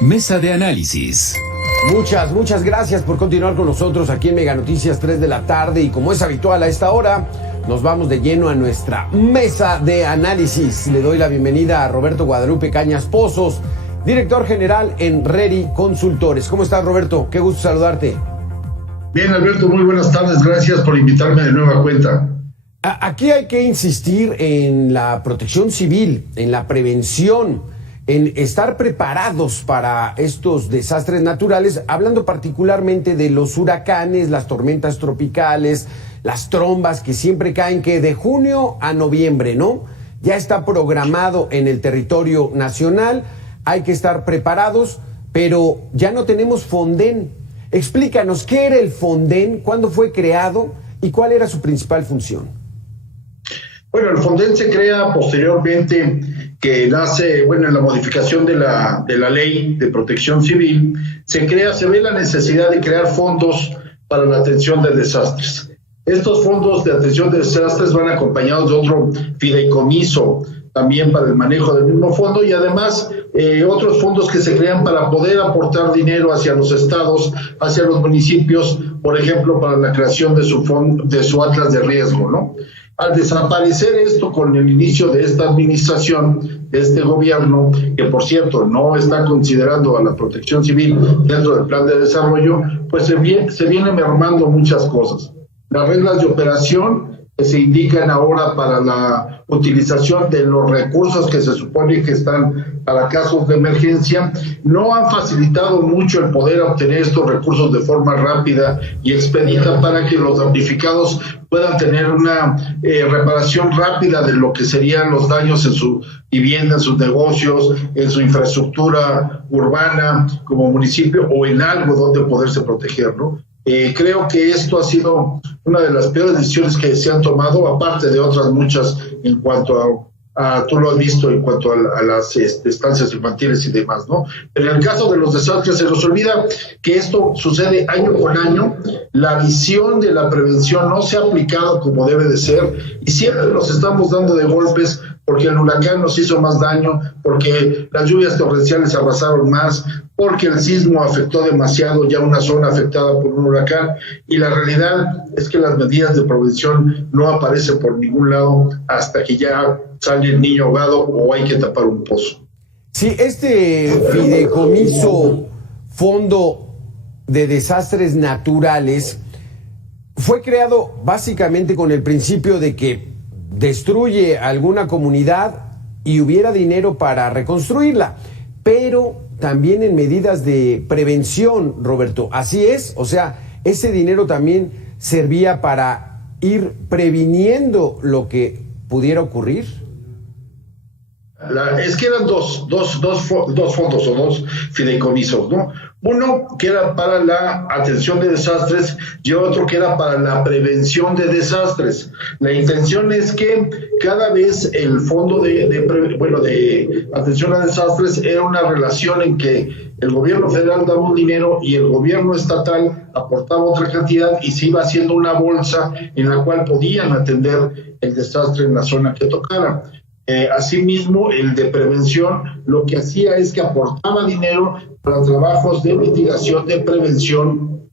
Mesa de análisis. Muchas gracias por continuar con nosotros aquí en Mega Noticias 3 de la tarde, y como es habitual a esta hora, nos vamos de lleno a nuestra mesa de análisis. Le doy la bienvenida a Roberto Guadalupe Cañas Pozos, director general en RERI Consultores. ¿Cómo estás, Roberto? Qué gusto saludarte. Bien, Alberto, muy buenas tardes. Gracias por invitarme de nueva cuenta. Aquí hay que insistir en la protección civil, en la prevención, en estar preparados para estos desastres naturales, hablando particularmente de los huracanes, las tormentas tropicales, las trombas que siempre caen, que de junio a noviembre, ¿no? Ya está programado en el territorio nacional, hay que estar preparados, pero ya no tenemos Fonden. Explícanos, ¿qué era el Fonden? ¿Cuándo fue creado? ¿Y cuál era su principal función? Bueno, el Fonden se crea posteriormente, que nace, en la modificación de la ley de protección civil, se ve la necesidad de crear fondos para la atención de desastres. Estos fondos de atención de desastres van acompañados de otro fideicomiso también para el manejo del mismo fondo, y además otros fondos que se crean para poder aportar dinero hacia los estados, hacia los municipios, por ejemplo, para la creación de su atlas de riesgo, ¿no? Al desaparecer esto con el inicio de esta administración, de este gobierno, que por cierto no está considerando a la protección civil dentro del plan de desarrollo, pues se viene mermando muchas cosas. Las reglas de operación que se indican ahora para la utilización de los recursos que se supone que están para casos de emergencia, no han facilitado mucho el poder obtener estos recursos de forma rápida y expedita para que los damnificados puedan tener una reparación rápida de lo que serían los daños en su vivienda, en sus negocios, en su infraestructura urbana como municipio, o en algo donde poderse proteger, ¿no? Creo que esto ha sido una de las peores decisiones que se han tomado, aparte de otras muchas en cuanto a tú lo has visto, en cuanto a las estancias infantiles y demás, ¿no? Pero en el caso de los desastres se nos olvida que esto sucede año con año, la visión de la prevención no se ha aplicado como debe de ser, y siempre nos estamos dando de golpes porque el huracán nos hizo más daño, porque las lluvias torrenciales arrasaron más, porque el sismo afectó demasiado ya una zona afectada por un huracán, y la realidad es que las medidas de prevención no aparecen por ningún lado hasta que ya sale el niño ahogado o hay que tapar un pozo. Sí, este fideicomiso, Fondo de Desastres Naturales, fue creado básicamente con el principio de que destruye alguna comunidad y hubiera dinero para reconstruirla, pero también en medidas de prevención, Roberto. Así es, o sea, ese dinero también servía para ir previniendo lo que pudiera ocurrir. Es que eran dos fondos o dos fideicomisos, ¿no? Uno que era para la atención de desastres y otro que era para la prevención de desastres. La intención es que cada vez el fondo de atención a desastres era una relación en que el gobierno federal daba un dinero y el gobierno estatal aportaba otra cantidad, y se iba haciendo una bolsa en la cual podían atender el desastre en la zona que tocara. Asimismo, el de prevención lo que hacía es que aportaba dinero para trabajos de mitigación, de prevención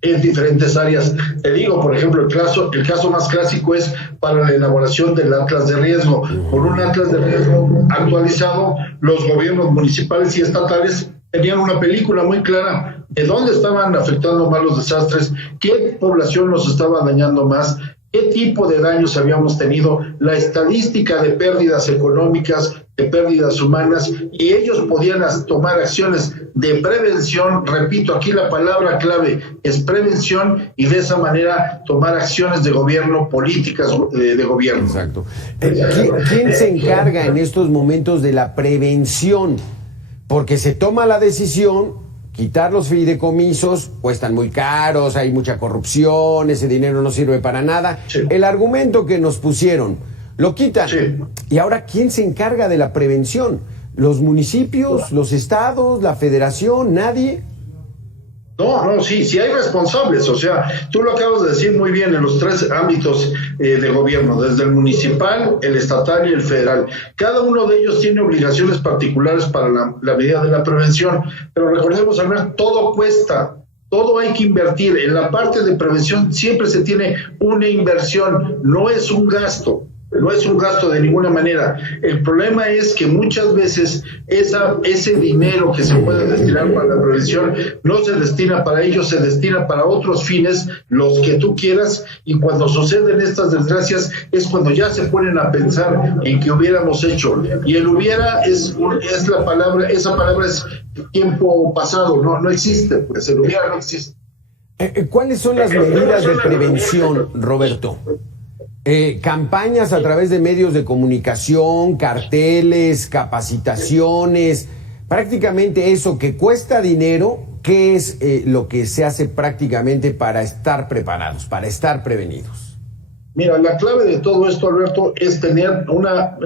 en diferentes áreas. Te digo, por ejemplo, el caso más clásico es para la elaboración del atlas de riesgo. Por un atlas de riesgo actualizado, los gobiernos municipales y estatales tenían una película muy clara de dónde estaban afectando más los desastres, qué población los estaba dañando más, qué tipo de daños habíamos tenido, la estadística de pérdidas económicas, de pérdidas humanas, y ellos podían tomar acciones de prevención. Repito, aquí la palabra clave es prevención, y de esa manera tomar acciones de gobierno, políticas de gobierno. Exacto. ¿Quién se encarga en estos momentos de la prevención? Porque se toma la decisión. Quitar los fideicomisos cuestan muy caros, hay mucha corrupción, ese dinero no sirve para nada. Sí. El argumento que nos pusieron, lo quitan. Sí. Y ahora, ¿quién se encarga de la prevención? ¿Los municipios, los estados, la federación, nadie? No, sí hay responsables, o sea, tú lo acabas de decir muy bien en los tres ámbitos de gobierno, desde el municipal, el estatal y el federal. Cada uno de ellos tiene obligaciones particulares para la medida de la prevención, pero recordemos, Albert, todo cuesta. Todo hay que invertir. En la parte de prevención siempre se tiene una inversión, no es un gasto. No es un gasto de ninguna manera. El problema es que muchas veces ese dinero que se puede destinar para la prevención no se destina para ello, se destina para otros fines, los que tú quieras, y cuando suceden estas desgracias es cuando ya se ponen a pensar en que hubiéramos hecho. Y el hubiera es la palabra, esa palabra es tiempo pasado, no existe, pues el hubiera no existe. ¿Cuáles son las medidas de prevención, Roberto? Campañas a través de medios de comunicación, carteles, capacitaciones, prácticamente eso que cuesta dinero. ¿Qué es lo que se hace prácticamente para estar preparados, para estar prevenidos? Mira, la clave de todo esto, Alberto, es tener una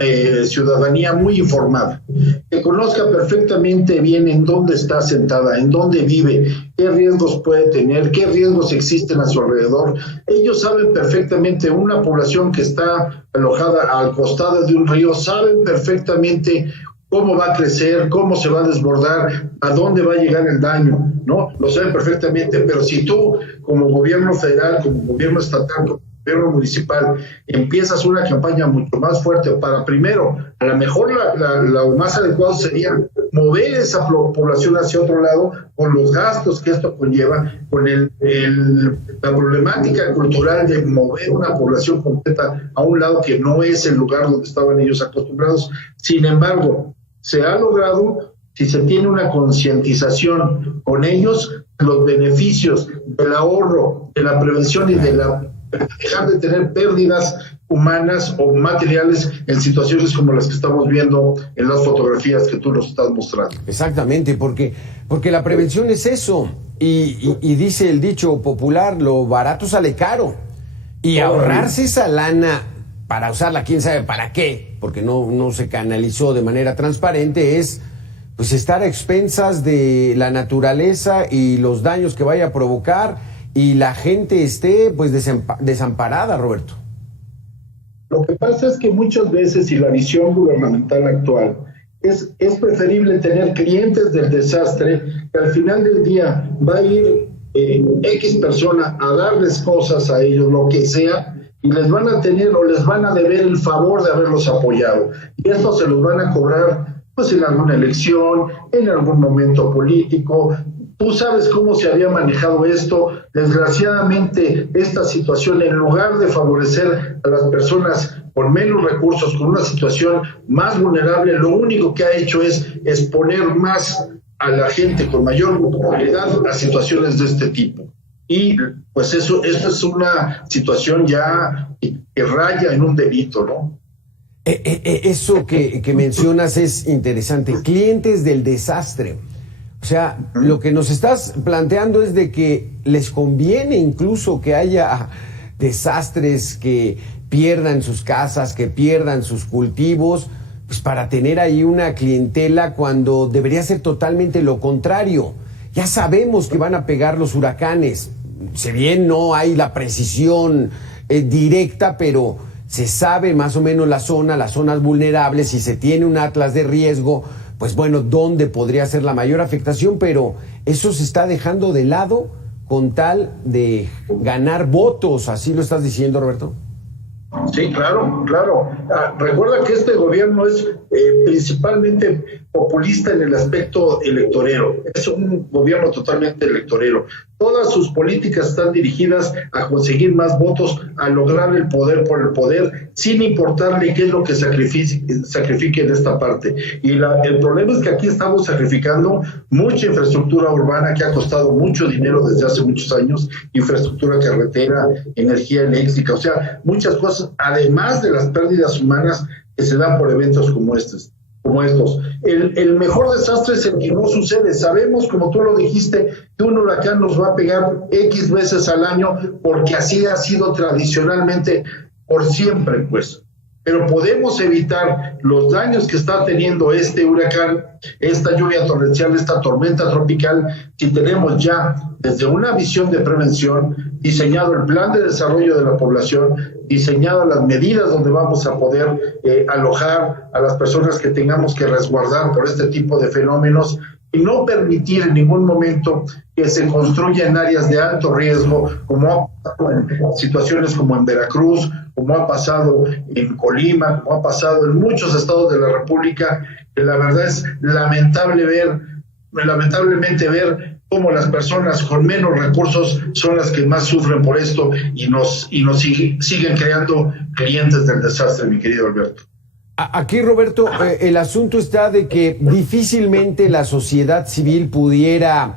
ciudadanía muy informada, que conozca perfectamente bien en dónde está sentada, en dónde vive, qué riesgos puede tener, qué riesgos existen a su alrededor. Ellos saben perfectamente, una población que está alojada al costado de un río, saben perfectamente cómo va a crecer, cómo se va a desbordar, a dónde va a llegar el daño, ¿no? Lo saben perfectamente, pero si tú, como gobierno federal, como gobierno estatal, como gobierno municipal, empiezas una campaña mucho más fuerte para, primero, a lo mejor lo más adecuado sería mover esa población hacia otro lado, con los gastos que esto conlleva, con la problemática cultural de mover una población completa a un lado que no es el lugar donde estaban ellos acostumbrados. Sin embargo, se ha logrado, si se tiene una concientización con ellos, los beneficios del ahorro, de la prevención y de dejar de tener pérdidas humanas o materiales en situaciones como las que estamos viendo en las fotografías que tú nos estás mostrando. Exactamente, porque la prevención es eso, y dice el dicho popular, lo barato sale caro, y ahorrarse esa lana para usarla, quién sabe para qué, porque no se canalizó de manera transparente, es pues estar a expensas de la naturaleza y los daños que vaya a provocar, y la gente esté pues desamparada, Roberto. Lo que pasa es que muchas veces, y la visión gubernamental actual, es preferible tener clientes del desastre, que al final del día va a ir X persona a darles cosas a ellos, lo que sea, y les van a tener o les van a deber el favor de haberlos apoyado. Y esto se los van a cobrar pues en alguna elección, en algún momento político. Tú sabes cómo se había manejado esto. Desgraciadamente, esta situación, en lugar de favorecer a las personas con menos recursos, con una situación más vulnerable, lo único que ha hecho es exponer más a la gente con mayor vulnerabilidad a situaciones de este tipo. Y pues esto es una situación ya que raya en un delito, ¿no? Eso que mencionas es interesante. Clientes del desastre. O sea, lo que nos estás planteando es de que les conviene incluso que haya desastres, que pierdan sus casas, que pierdan sus cultivos, pues para tener ahí una clientela, cuando debería ser totalmente lo contrario. Ya sabemos que van a pegar los huracanes. Si bien no hay la precisión directa, pero se sabe más o menos las zonas vulnerables, y se tiene un atlas de riesgo, pues bueno, dónde podría ser la mayor afectación, pero eso se está dejando de lado con tal de ganar votos. ¿Así lo estás diciendo, Roberto? Sí, claro. Recuerda que este gobierno es principalmente populista en el aspecto electorero. Es un gobierno totalmente electorero. Todas sus políticas están dirigidas a conseguir más votos, a lograr el poder por el poder, sin importarle qué es lo que sacrifique en esta parte. Y el problema es que aquí estamos sacrificando mucha infraestructura urbana que ha costado mucho dinero desde hace muchos años, infraestructura carretera, energía eléctrica, o sea, muchas cosas, además de las pérdidas humanas que se dan por eventos como estos. El mejor desastre es el que no sucede. Sabemos, como tú lo dijiste, que un huracán nos va a pegar X veces al año, porque así ha sido tradicionalmente por siempre, pues. pero podemos evitar los daños que está teniendo este huracán, esta lluvia torrencial, esta tormenta tropical, si tenemos ya desde una visión de prevención, diseñado el plan de desarrollo de la población, diseñado las medidas donde vamos a poder alojar a las personas que tengamos que resguardar por este tipo de fenómenos, y no permitir en ningún momento que se construya en áreas de alto riesgo, como ha pasado en situaciones como en Veracruz, como ha pasado en Colima, como ha pasado en muchos estados de la República, que la verdad es lamentablemente ver cómo las personas con menos recursos son las que más sufren por esto y nos siguen creando clientes del desastre, mi querido Alberto. Aquí, Roberto, el asunto está de que difícilmente la sociedad civil pudiera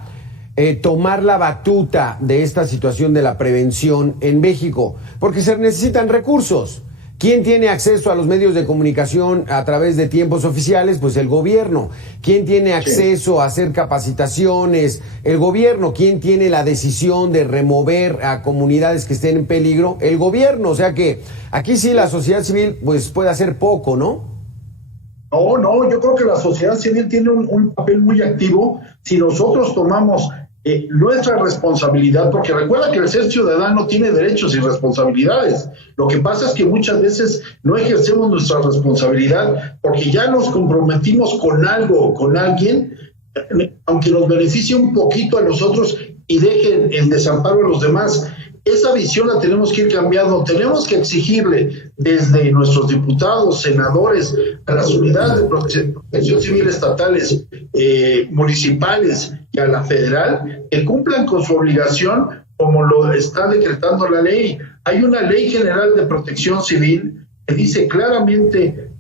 tomar la batuta de esta situación de la prevención en México, porque se necesitan recursos. ¿Quién tiene acceso a los medios de comunicación a través de tiempos oficiales? Pues el gobierno. ¿Quién tiene acceso a hacer capacitaciones? El gobierno. ¿Quién tiene la decisión de remover a comunidades que estén en peligro? El gobierno. O sea que aquí sí la sociedad civil pues puede hacer poco, ¿no? No, yo creo que la sociedad civil tiene un papel muy activo si nosotros tomamos nuestra responsabilidad, porque recuerda que el ser ciudadano tiene derechos y responsabilidades. Lo que pasa es que muchas veces no ejercemos nuestra responsabilidad porque ya nos comprometimos con algo o con alguien, aunque nos beneficie un poquito a nosotros y dejen en desamparo a los demás. Esa visión la tenemos que ir cambiando. Tenemos que exigirle desde nuestros diputados, senadores, a las unidades de protección civil estatales, municipales y a la federal, que cumplan con su obligación como lo está decretando la ley. Hay una ley general de protección civil que dice claramente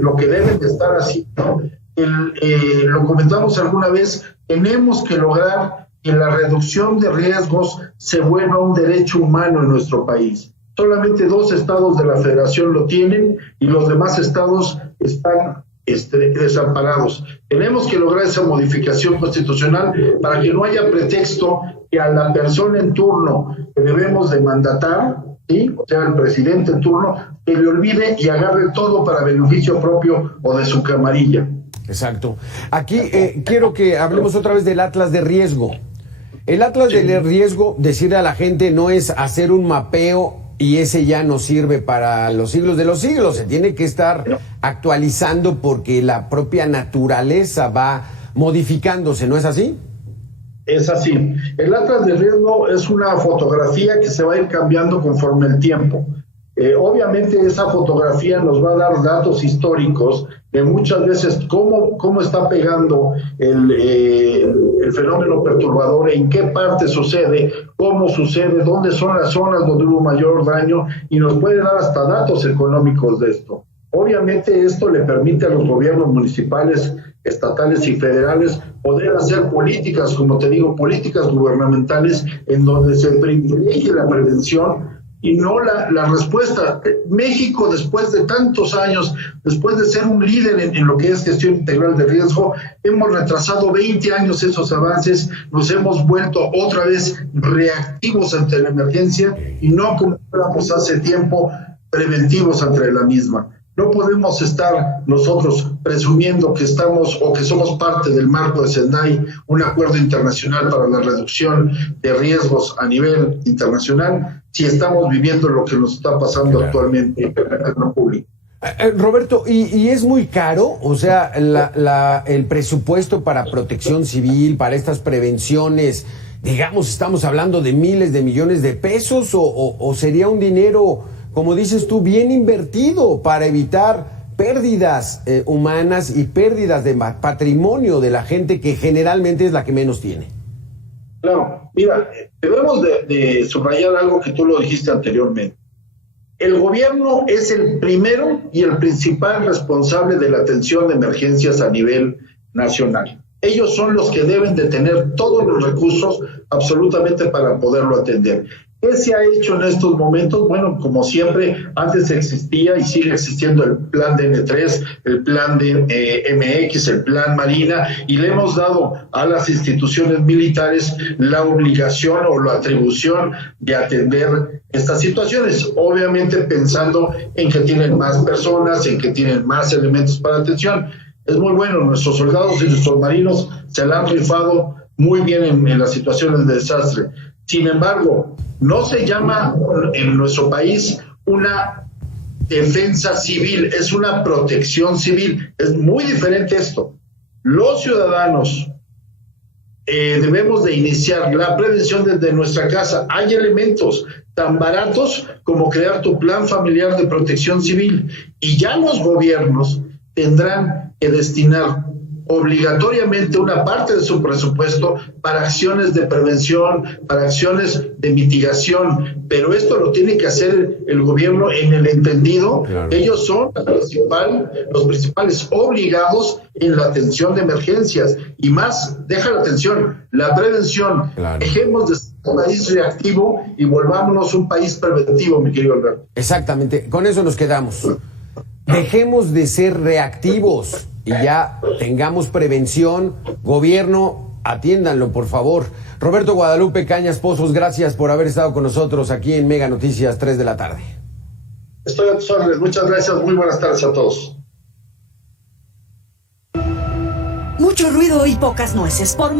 lo que deben de estar haciendo. Lo comentamos alguna vez, tenemos que lograr que la reducción de riesgos se vuelva un derecho humano en nuestro país. Solamente 2 estados de la federación lo tienen y los demás estados están desamparados. Tenemos que lograr esa modificación constitucional para que no haya pretexto que a la persona en turno que debemos de mandatar, ¿sí? O sea, el presidente en turno, que le olvide y agarre todo para beneficio propio o de su camarilla. Exacto. Aquí quiero que hablemos otra vez del Atlas de riesgo. El Atlas de riesgo, decirle a la gente, no es hacer un mapeo y ese ya no sirve para los siglos de los siglos. Se tiene que estar actualizando porque la propia naturaleza va modificándose, ¿no es así? Es así. El Atlas de riesgo es una fotografía que se va a ir cambiando conforme el tiempo. Obviamente esa fotografía nos va a dar datos históricos de muchas veces cómo está pegando el fenómeno perturbador, en qué parte sucede, cómo sucede, dónde son las zonas donde hubo mayor daño, y nos puede dar hasta datos económicos de esto. Obviamente esto le permite a los gobiernos municipales, estatales y federales poder hacer políticas, como te digo, políticas gubernamentales en donde se privilegie la prevención y no la respuesta. México, después de tantos años, después de ser un líder en lo que es gestión integral de riesgo, hemos retrasado 20 años esos avances, nos hemos vuelto otra vez reactivos ante la emergencia y no como éramos hace tiempo, preventivos ante la misma. No podemos estar nosotros presumiendo que estamos o que somos parte del marco de SENAI, un acuerdo internacional para la reducción de riesgos a nivel internacional, si estamos viviendo lo que nos está pasando actualmente en el público. Roberto, ¿y es muy caro? O sea, el presupuesto para protección civil, para estas prevenciones, digamos, estamos hablando de miles de millones de pesos, o sería un dinero, como dices tú, bien invertido para evitar pérdidas humanas y pérdidas de patrimonio de la gente que generalmente es la que menos tiene? Claro, mira, debemos de subrayar algo que tú lo dijiste anteriormente. El gobierno es el primero y el principal responsable de la atención de emergencias a nivel nacional. Ellos son los que deben de tener todos los recursos absolutamente para poderlo atender. ¿Qué se ha hecho en estos momentos? Bueno, como siempre, antes existía y sigue existiendo el plan DN3, el plan de MX, el plan Marina, y le hemos dado a las instituciones militares la obligación o la atribución de atender estas situaciones, obviamente pensando en que tienen más personas, en que tienen más elementos para atención. Es muy bueno, nuestros soldados y nuestros marinos se la han rifado muy bien en las situaciones de desastre. Sin embargo, no se llama en nuestro país una defensa civil, es una protección civil. Es muy diferente esto. Los ciudadanos debemos de iniciar la prevención desde nuestra casa. Hay elementos tan baratos como crear tu plan familiar de protección civil, y ya los gobiernos tendrán que destinar obligatoriamente una parte de su presupuesto para acciones de prevención, para acciones de mitigación, pero esto lo tiene que hacer el gobierno en el entendido. Claro. Ellos son los principales obligados en la atención de emergencias, y más, deja la atención, la prevención. Claro. Dejemos de ser un país reactivo y volvámonos un país preventivo, mi querido Alberto. Exactamente, con eso nos quedamos. Dejemos de ser reactivos y ya tengamos prevención. Gobierno, atiéndanlo, por favor. Roberto Guadalupe Cañas Pozos, gracias por haber estado con nosotros aquí en Mega Noticias 3 de la tarde. Estoy a tus órdenes. Muchas gracias. Muy buenas tardes a todos. Mucho ruido y pocas nueces por